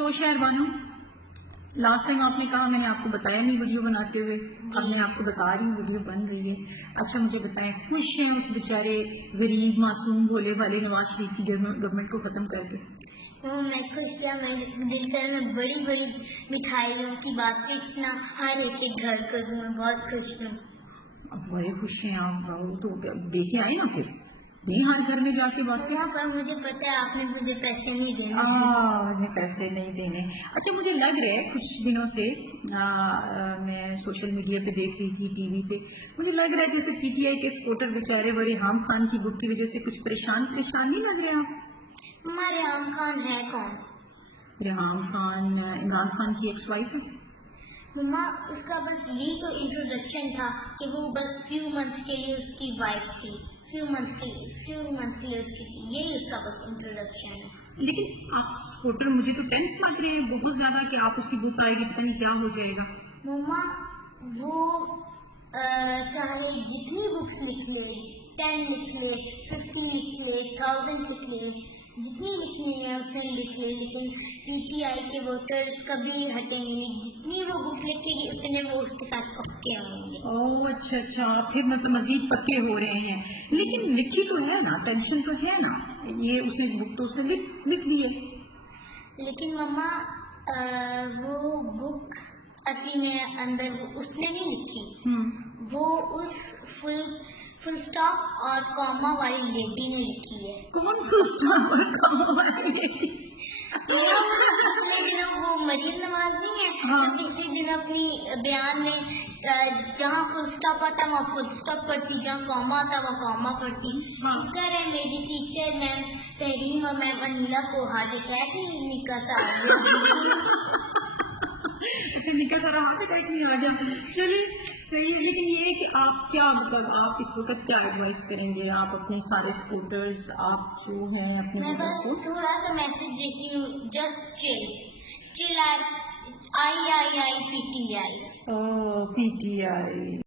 سو شہر Bano, last time آپ نے کہا میں نے آپ کو بتایا نہیں ویڈیو بناتے ہوئے، اب میں آپ کو بتا رہی ہوں ویڈیو بن رہی ہے. اچھا مجھے بتائیں، خوش ہیں اس بیچارے غریب معصوم بھولے والے نواز شریف کی گورنمنٹ کو ختم کر کے؟ میں خوش کیا، میں دل کر میں بڑی بڑی مٹھائیوں کی باسکٹس نا ہر ایک ایک گھر کر دوں. میں بہت خوش ہوں. اب بڑے خوش ہیں آپ، تو دے کے آئے نا پھر دیں ہر گھر میں جا کے وہاں باسکٹ. پر مجھے پتا ہے آپ نے مجھے پیسے نہیں دینے. مجھے پیسے نہیں دینے. اچھا مجھے لگ رہا ہے کچھ دنوں سے میں سوشل میڈیا پہ دیکھ رہی تھی، ٹی وی پہ، مجھے لگ رہا ہے جیسے پی ٹی آئی کے سپورٹر بیچارے وہ ریحام خان کی بک کی وجہ سے کچھ پریشان نہیں لگ رہے آپ؟ ہمارے ریحام خان ہے کون؟ ریحام خان عمران خان کی ایکس وائف ہے. مما اس کا بس یہی تو انٹروڈکشن تھا کہ وہ بس فیو منتھس کے لیے اس کی وائف تھی، فیو منتھس کے لیے اس کی تھی، یہی اس کا بس انٹروڈکشن ہے. لیکن آپ سپورٹر مجھے تو ٹینس لگ رہے ہیں بہت زیادہ کہ آپ اس کی بک آئے گی پتہ نہیں کیا ہو جائے گا. مما وہ چاہے جتنی بکس لکھ لے، 10 لکھ لے، 50 لکھ لے، 1000 لکھ لے، جتنی لکھنی ہے اس نے لکھ لے، لیکن پی ٹی آئی کے ووٹرز کبھی ہٹیں گے نہیں. جتنی وہ بک لکھے گی اتنے وہ اس کے ساتھ پکے آئیں گے. اچھا پھر مطلب مزید پکے ہو رہے ہیں. لیکن لکھی تو ہے نا، ٹینشن تو ہے نا، یہ اس نے بک تو اسے لکھ دی ہے. لیکن مما وہ بک اصلی میں اندر اس نے نہیں لکھی، وہ اس فل اسٹاپ اور کاما والی لیڈی نے لکھی ہے. کون فل اسٹاپ اور کاما والی لیڈی؟ پچھلے دنوں وہ مریم نواز نہیں ہے، تو پچھلے دن اپنی بیان میں جہاں فل اسٹاپ آتا وہاں فل اسٹاپ پڑھتی، جہاں کاما آتا وہاں کاما پڑھتی. شکر ہے میری ٹیچر میم تحریم اور میم انیلا کوہا جو کہتی نکا سا اچھا نکا سارا ہاتھ اٹیک نہیں آ گیا. چلیے صحیح ہے. لیکن یہ ہے کہ آپ کیا مطلب آپ اس وقت کیا ایڈوائز کریں گے آپ اپنے سارے سپورٹرز، آپ جو ہیں اپنے میں بس تھوڑا سا میسج دیتی ہوں، جسٹ چل آئی P T I. P T I